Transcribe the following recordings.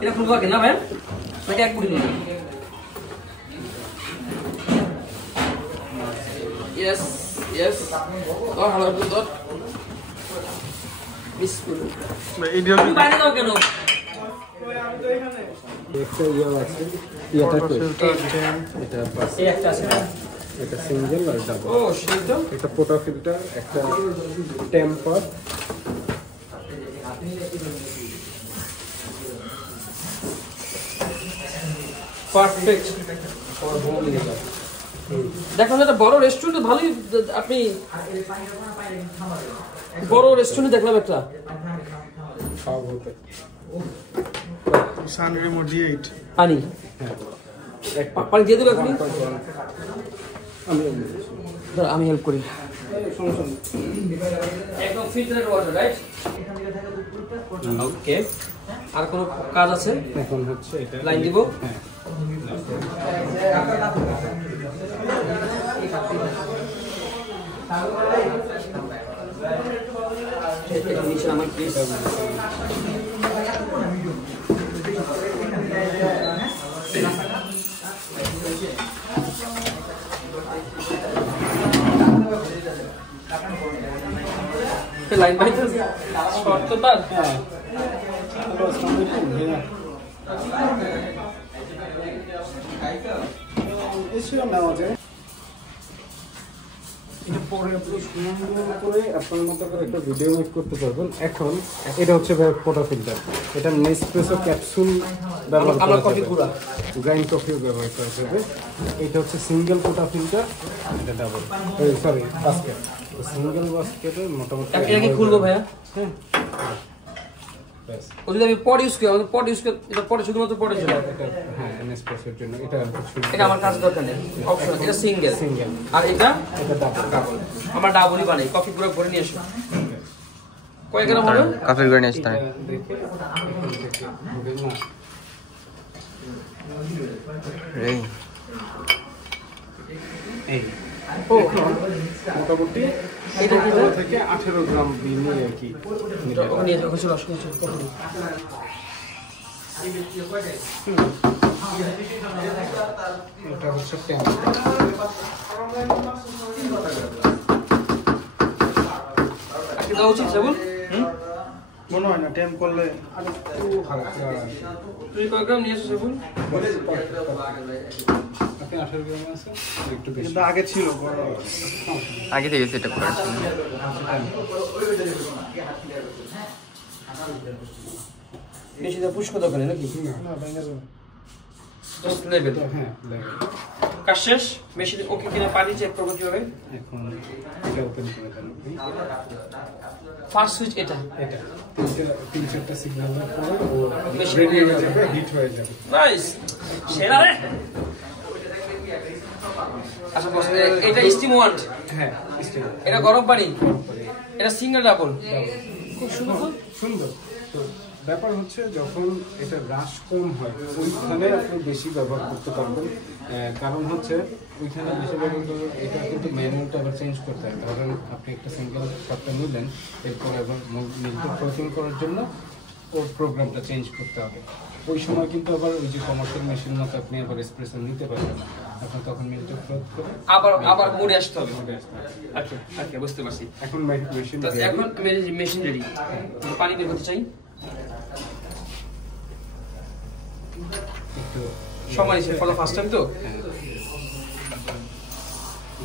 এটা খুলবো কেন ভাই নাকি এক Puri yes yes oh hello good বিসমিল্লাহ এই দিও কি বাইরে দাও কেন একটা ইয়া আছে এটা কই এটা পাস এই একটা আছে এটা সিঙ্গেল আর ডাবল ও সেটা এটা পোটা ফিল্টার একটা temper perfect for home user দেখো এটা বড় রেস্টুরেন্ট ভালোই আপনি বড় রেস্টুরেন্ট দেখলাম একটা খাওয়া বলতে সান রিমোট D8 পানি পানি দিয়ে দেবো এখন আমি হেল্প করি একদম ফিল্টারেড ওয়াটার রাইট ওকে আর কোনো কাজ আছে এখন হচ্ছে এটা লাইন দিব আমার প্লিজ লাইন বাই তো শর্ট তো তার আপনার মতো করে একটা ভিডিও মেক করতে পারবেন। এখন এটা হচ্ছে পোটা ফিল্টার, এটা নেসপ্রেসো ক্যাপসুল ব্যবহার করা যাবে, গ্রাইন্ড কফিও ব্যবহার করা যাবে। এটা হচ্ছে সিঙ্গেল পোটা ফিল্টার, এটা ডাবল সরি বাস্কেট। সিঙ্গেল বাস্কেটে মোটামুটি এটাকে খুলবো ভাইয়া। হ্যাঁ ও যদি আমি পট ইউজ করি, আমাদের পট ইউজ করে এটা পটে শুধুমাত্র পটে চলে। হ্যাঁ নেসপ্রেসোর জন্য এটা আমার কাজ দরকার নেই, অপশন এটা সিঙ্গেল সিঙ্গেল আর এটা ডাবল। আমরা ডাবলই বানাই, কফি পুরো ভরে নিয়ে আসো। কয় গ্রাম হবে কফি করে নিয়ে আসতে রে এই মোটামুটি এটা কি থেকে 18 গ্রাম নিয়ে আর কি নিয়ে যাও। চলো আসো এটা হচ্ছে ট্যাঙ্ক। দেওয়া উচিত সেবল মনে হয় না টেম করলে আরেকটু হালকা। তুই কয় গ্রাম নিয়ে এসো সেবল? আপনি 18 গ্রাম আছে একটু বেশি, কিন্তু আগে ছিল আগে থেকে সেটআপ করা ছিল। বেশি পুশ কত করে নাকি? না বাইরে জাস্ট লেভেল। হ্যাঁ লাগে। কাজ শেষ, মেশিন ওকে কিনা পানি চেক করবো কিভাবে? এখন এটা ওপেন করে দেন আপনি। ফার্স্ট সুইচ এটা এটা তিন চারটা সিগন্যালের পরে ও মেশিন রেডি হয়ে যাবে, হিট হয়ে যাবে। নাইস সেরা রে। আচ্ছা বস, এটা স্টিম ওয়ান্ট, হ্যাঁ স্টিল এটা গরম পানি, এটা সিঙ্গেল ডাবল। খুব সুন্দর সুন্দর। তো ব্যাপার হচ্ছে যখন এটা রাশ কম হয় ওইখানে আপনি বেশি ব্যবহার করতে পারবেন। কারণ হচ্ছে ওইখানে বেশি ব্যবহার করলে এটা কিন্তু ম্যানুয়ালটা আবার চেঞ্জ করতে হয়। কারণ আপনি একটা সিঙ্গেল কাপটা নিলেন, এরপর আবার মিল্কটা ফ্রোথিং করার জন্য ওর প্রোগ্রামটা চেঞ্জ করতে হবে। ওই সময় কিন্তু আবার ওই যে কমার্শিয়াল মেশিন মতো আপনি আবার এসপ্রেসো নিতে পারবেন না। এখন তখন মিল্কটা ফ্রোথ করে আবার মোড়ে আসতে হবে। আচ্ছা আচ্ছা বুঝতে পারছি। এখন মেশিন এখন মেশিন রেডি, পানি বের করতে চাই। একটু সময় ফর দ্য ফার্স্ট টাইম তো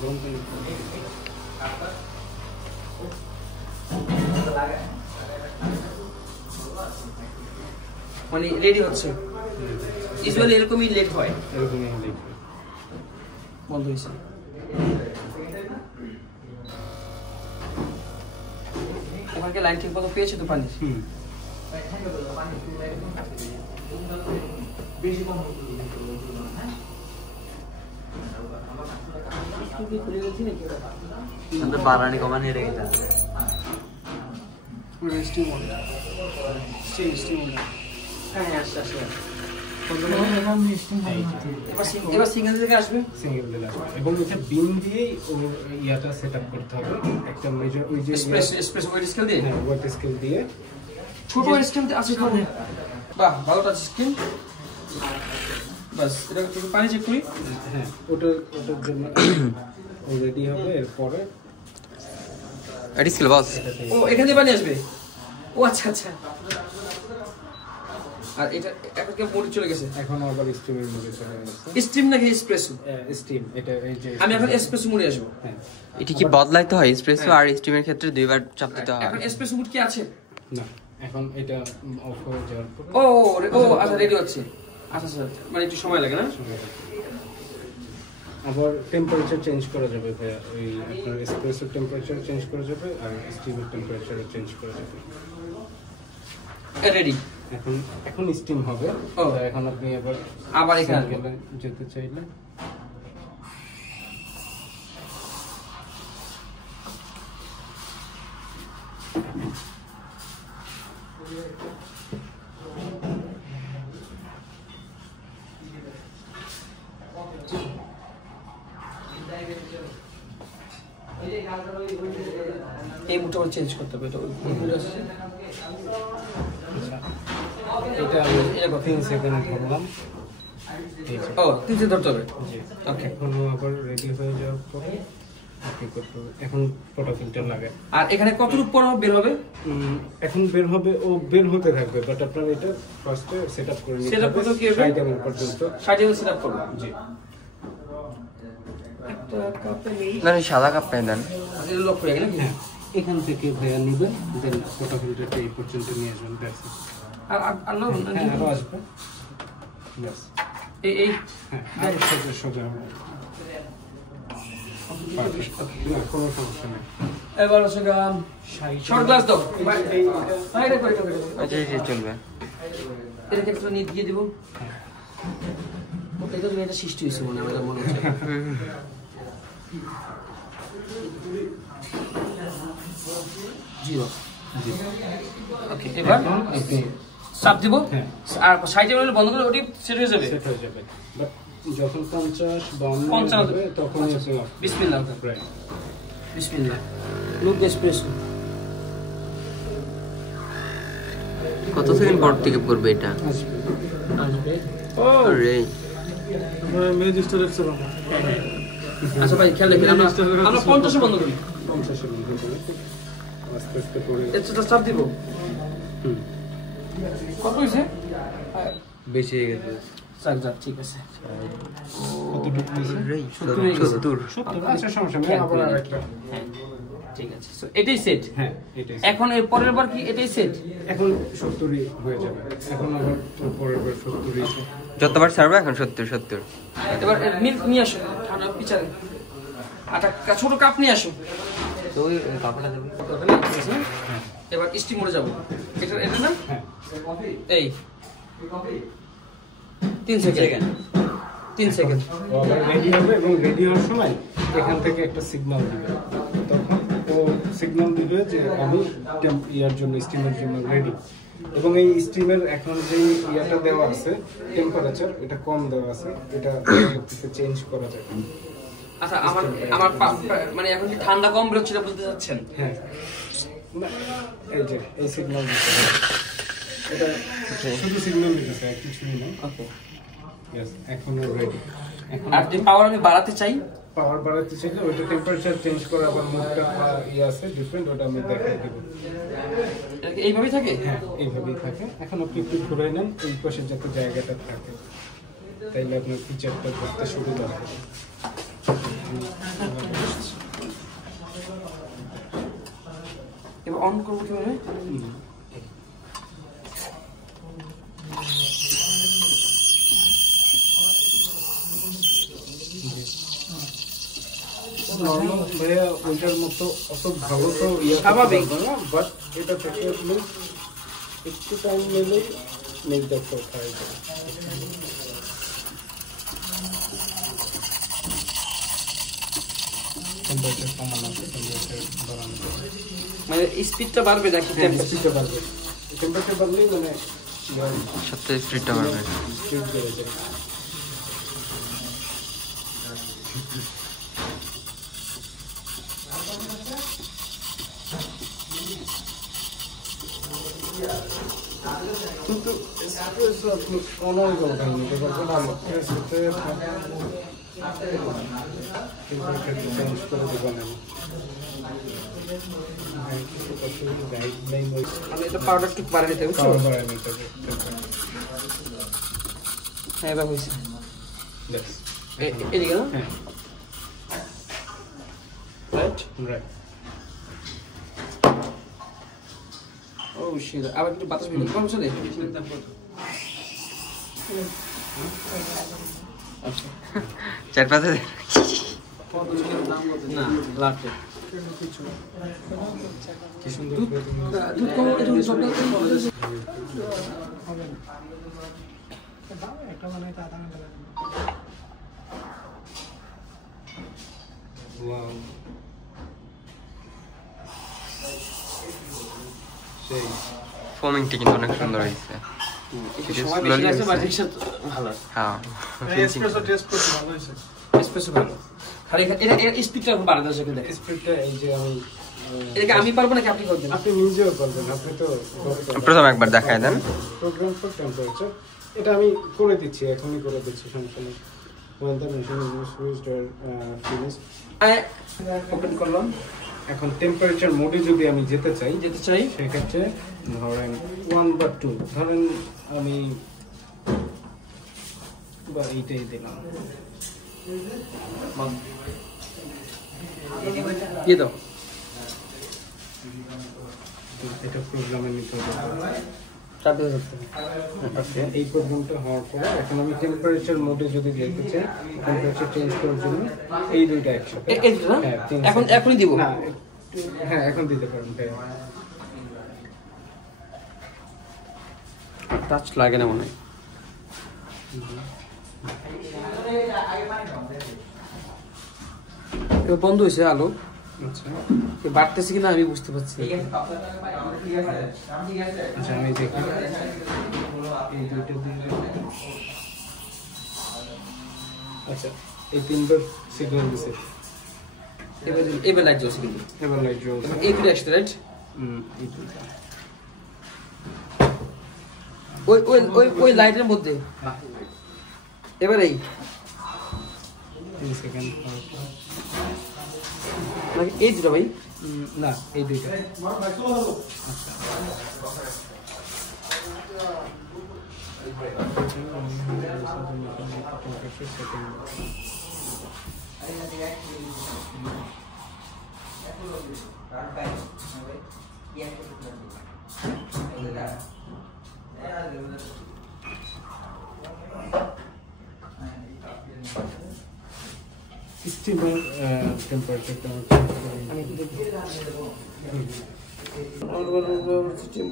গরম পানি মানে রেডি হচ্ছে। ইউজুয়ালি এরকমই লেট হয়। এরকমই হলেই বন্ধ হয়েছে। ওখানে লাইন ঠিক মতো পেয়েছে তো পানি? বাড়ানি কমানি রেখে দেন। স্টিম ওয়াটার স্টিম ওয়াটার হ্যাঁ আচ্ছা আচ্ছা এবার সিঙ্গেল থেকে আসবে সিঙ্গেল দিলে আসবে এবং এটা বিম দিয়েই ওর ইয়াটা সেট আপ করতে হবে একটা মেজার ওই যে এক্সপ্রেস ওয়েট স্কেল দিয়ে হ্যাঁ ওয়েট স্কেল দিয়ে ছোট স্কেল আছে এখানে বাহ ভালো টাচ স্ক্রিন বাস এটা একটু পানি চেক করি হ্যাঁ ওটার জন্য রেডি হবে এরপরে এটি স্কিল বস ও এখান থেকে পানি আসবে ও আচ্ছা আচ্ছা আর এটা এখন কি মোড চলে গেছে এখন আবার স্টিমের মোডে চলে গেছে স্টিম নাকি এসপ্রেসো স্টিম এটা এই যে আমি এখন এসপ্রেসো মোডে আসবো হ্যাঁ এটি কি বদলাইতে হয় এসপ্রেসো আর স্টিমের ক্ষেত্রে দুইবার চাপ দিতে হয় এখন এসপ্রেসো মোড কি আছে না এখন এটা অফ হয়ে যাওয়ার পরে ও আচ্ছা রেডি হচ্ছে আচ্ছা আচ্ছা মানে একটু সময় লাগে না আবার টেম্পারেচার চেঞ্জ করা যাবে ভাইয়া ওই আপনার এসপ্রেসোর টেম্পারেচার চেঞ্জ করা যাবে আর স্টিমের টেম্পারেচার চেঞ্জ করা যাবে রেডি এখন স্টিম হবে ও। এখন আপনি আবার এখানে আসবেন। যেতে চাইলে এই মুডটা চেঞ্জ করতে হবে এটা এটা আমি 3 সেকেন্ড ধরলাম ও 3 সেকেন্ড ধরতে হবে জি ওকে এখন আবার রেডি হয়ে যাওয়ার পরে আপনি করতে হবে এখন ফটো ফিল্টার লাগায় আর এখানে কতটুকু পর বের হবে এখন বের হবে ও বের হতে থাকবে বাট আপনার এটা ফার্স্টে সেটআপ করে নিতে Setup করতে কি হবে? 60 ml পর্যন্ত 60 সেটআপ করব জি একটা কাপে নেই না সাদা কাপ পেয়ে দেন এটা লক করে নাকি হ্যাঁ এখান থেকে ভাইয়া নিবেন দেন ফটো ফিল্টারটা এই পর্যন্ত নিয়ে আসবেন দ্যাটস ইট আর না হ্যাঁ আরো আসবে ব্যাস এই হ্যাঁ আর সোজা হবে না কোনো সমস্যা নেই এবার হচ্ছে শর্ট গ্লাস দাও হ্যাঁ এটা করে আচ্ছা জি চলবে এটা একটু নিয়ে দিয়ে দিব এটা তো এটা সৃষ্টি হয়েছে মনে হয় মনে হচ্ছে জিরো ওকে এবার আপনি চাপ দিব হ্যাঁ আর সাইডে বন্ধ করে ওটি সেট হয়ে যাবে সেট হয়ে যাবে বাট যখন 50 52 55 হবে তখনই আপনি অফ বিসমিল্লাহ রাইট বিসমিল্লাহ লুক এসপ্রেসো কত সেকেন্ড পর থেকে পড়বে এটা আসবে আসবে আরে রেজিস্টার এক্সেল আচ্ছা ভাই খেয়াল রাখবেন আমরা 50 বন্ধ করি 50 সেকেন্ড হবে আস্তে আস্তে পড়ে এটা চাপ দিব হুম কত হইছে বেশি হয়ে গেছে যাক ঠিক আছে কতটুকু হয়েছে 70 আচ্ছা সমস্যা নেই আবার আরেকটা হ্যাঁ ঠিক আছে সো এটাই সেট হ্যাঁ এটাই এখন এর পরের বার কি এটাই সেট এখন 70ই হয়ে যাবে এখন আবার পরের বার 70ই যতবার ছাড়বে এখন 70 এবার মিল্ক নিয়ে আসো ঠান্ডা পিছারে আটা ছোট কাপ নিয়ে আসো তো ওই কাপড়টা দেবো এবার স্টিম মোডে যাব এটা না হ্যাঁ এই 3 সেকেন্ড 3 সেকেন্ড ও আবার রেডি হবে এবং রেডি হওয়ার সময় এখান থেকে একটা সিগন্যাল দিবে তখন ও সিগন্যাল দিবে যে আমি ইয়ার জন্য স্টিমের জন্য রেডি এবং এই স্টিমের এখন যে ইয়াটা দেওয়া আছে টেম্পারেচার এটা কম দেওয়া আছে এটা চেঞ্জ করা যায় আচ্ছা আমার মানে এখন কি ঠান্ডা কম বেরোচ্ছে এটা বলতে চাচ্ছেন হ্যাঁ না, এই যে এই সিগন্যাল দিতে হবে। এটা শুধু সিগন্যাল দিতেছে আর কিছুই না ওকে ইয়েস এখন রেডি এখন আর যে পাওয়ার আমি বাড়াতে চাই পাওয়ার বাড়াতে চাইলে ওইটা টেম্পারেচার চেঞ্জ করা আবার মুডটা ইয়ে আছে ডিফারেন্ট ওটা আমি দেখাই দেবো এটা কি এইভাবেই থাকে হ্যাঁ এইভাবেই থাকে এখন আপনি একটু ঘুরে নেন এই পাশে যাতে জায়গাটা থাকে তাইলে আপনার ফিচারটা করতে সুবিধা হবে এবার অন করবো কিভাবে নর্মাল ভাইয়া ওইটার মতো অত ভালো তো ইয়ে স্বাভাবিক। না বাট এটা থেকে আপনি একটু টাইম নিলেই মিলটা খাই যাবে টেম্পারেচার কমানো আছে টেম্পারেচার বাড়ানো মানে স্পিডটা বাড়বে নাকি টেম্পারেচার টেম্পারেচার বাড়বে টেম্পারেচার বাড়লেই মানে সত্যি স্পিডটা বাড়বে। স্পিড বেড়ে যায়। কিন্তু এসপ্রেসো আপনি অনর্গল টাইম নিতে পারবেন, আর এসপ্রেসোতে চেঞ্জ করে দেবেন। আমি কিছু কষ্ট গাইডলাইন রয়েছে, মানে এটা পাউডার একটু বাড়িয়ে নিতে হবে, পাওয়ার বাড়ায় নিতে হবে। হ্যাঁ এবার হয়েছে Yes. এদিকে না হ্যাঁ, রাইট। রাইট। ও শিট, আবার একটু বাতাস বের করতে পারছো না? আচ্ছা চার পাঁচে না লাটে কি সুন্দর দুধ কম একটু সবটা Wow. সেই ফোমিংটা কিন্তু অনেক সুন্দর হয়েছে। একটু সময় বেশি লাগছে বাট রিক্সা ভালো হ্যাঁ এসপ্রেসো টেস্ট করতে ভালো হয়েছে। এসপ্রেসো ভালো, খালি এটা স্পিডটা বাড়াতে হবে সেখানে। স্পিডটা এই যে আমি এটাকে আমি পারবো নাকি আপনি করবেন? আপনি নিজেও করবেন, আপনি তো প্রথম একবার দেখায় দেন। প্রোগ্রাম ফর টেম্পারেচার, এটা আমি করে দিচ্ছি, এখনই করে দিচ্ছি, সমস্যা নেই। When the machine is switched or finished, open করলাম, এখন টেম্পারেচার মোডে যদি আমি যেতে চাই, সেক্ষেত্রে ধরেন 1 বা 2, ধরেন আমি বা এইটাই দিলাম। দিয়ে দাও। এটা প্রোগ্রামে নিতে হবে। চাপ দিয়ে ধরতে হবে। আচ্ছা, এই প্রোগ্রামটা হওয়ার পরে এখন আমি টেম্পারেচার মোডে যদি যেতে চাই, টেম্পারেচার চেঞ্জ করার জন্য এই দুইটা একসাথে। এই দুটো না? হ্যাঁ, 3 এখনই দিব? না, হ্যাঁ এখন দিতে পারেন ভাই। টাচ লাগে না মনে হয়। এবার বন্ধ হয়েছে আলো, আচ্ছা বাড়তেছে কিনা আমি বুঝতে পারছি। আচ্ছা, আমি দেখি এই দুইটা দিয়ে। আচ্ছা, এই 3বার সিগন্যাল দিছে, এবার লাইট জ্বলছে কিন্তু, এবার লাইট জ্বলছে। এই দুটো একসাথে রাইট। এই দুইটা ওই ওই ওই ওই লাইটের মধ্যে এবার এই 3 সেকেন্ড। নাকি এই দুটো ভাই? না, এই দুইটা। স্টিমার টেম্পারেচারটা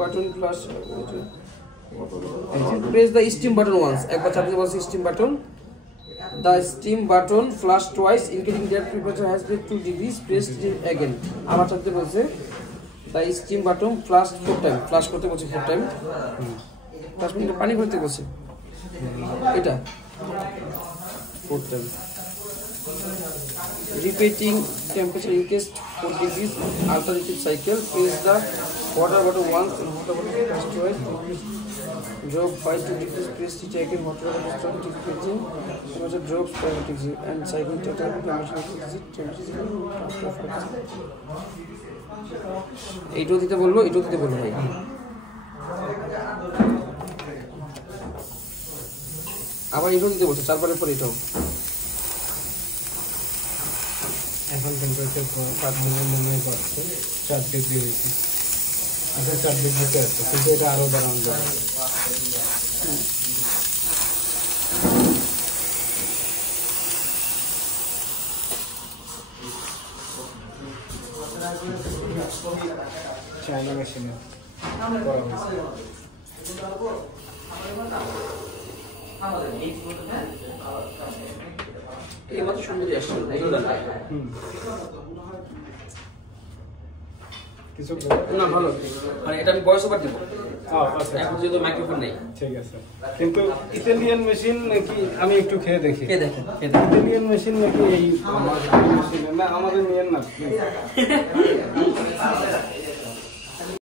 button plus press the steam button once, একবার চাপ দিয়ে বলছি steam button, the steam button flash twice indicating that temperature has been 2 degrees, press it again, আবার চাপ দিয়ে বলছে the steam button flash 4 time, flash করতে বলছে 4 time, ফ্লাশ মানে পানি করতে বলছে এটা 4 time, repeating temperature increased 4 degrees, alternative cycle, is the water bottle once and water bottle flash twice, drop 5 to degrees, press it again, water bottle start decreasing, temperature drops 5 degrees, and cycle total temperature exit temperature after 5. এইটাও দিতে বললো, এটাও দিতে বললো ভাই। আবার এটাও দিতে বলছে 4 বারের পর এটাও। এখন টেম্পারেচার 5 মনে পাচ্ছে 4 ডিগ্রি হয়েছে। আচ্ছা, 4 ডিগ্রিতে আছে, কিন্তু এটা আরো বাড়ানো যাবে। চায়না মেশিনে করা হয়েছে। এই মাত্র সুন্দরী আসছে। কিছু না ভালো, মানে এটা আমি ভয়েস ওভার দিব, আচ্ছা এখন যেহেতু মাইক্রোফোন নেই। ঠিক আছে। কিন্তু ইতালিয়ান মেশিন নাকি আমি একটু খেয়ে দেখি। খেয়ে দেখেন। ইতালিয়ান মেশিন নাকি এই আমাদের মেশিন না, আমাদের নিয়েন না।